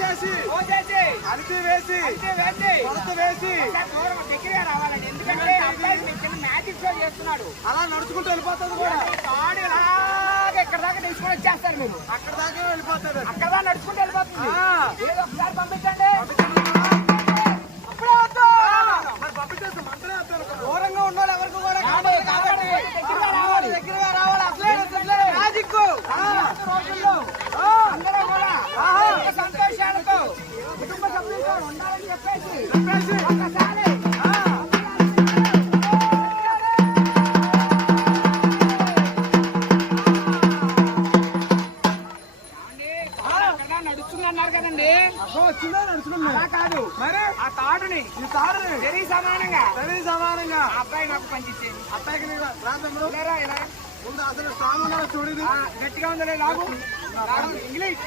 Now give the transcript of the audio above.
పోసేసి అలిపి వేసి కొలత వేసి దగ్గరగా రావాలండి. ఎందుకంటే అబ్బాయి మీరు చిన్న మ్యాజిక్ షో చేస్తున్నాడు. అలా నడుచుకుంటూ వెళ్ళిపోతుంది కూడా. తాడు ఇలాగే ఇక్కడ దాకా తీసుకొని వచ్చేస్తారు. మీరు అక్కడ దాకా వెళ్ళిపోతాడు. అక్కడ దాకా నడుచుకుంటూ వెళ్ళిపోతుంది. ఏదో ఒకసారి పంపించండి. దూరంగా ఉన్న ఎవరికి కూడా దగ్గరగా రావాలి. అసలే మ్యాజిక్ రోజుల్లో అందరూ కూడా సంతోషాలతో కుటుంబ సభ్యులతో ఉండాలని చెప్పేసి ఒకసారి నడుస్తున్నారు కదండి. వచ్చిందా నడుచుకున్నా అలా కాదు మరి ఆ తాడుని సరి సమానంగా ఆ అబ్బాయి నాకు పంచించేది. అబ్బాయికి రాజంలో ఇలా ముందు అసలు స్ట్రాంగ్ ఉన్నాడు చూడదు. గట్టిగా ఉందా? లాగు ఇంగ్లీష్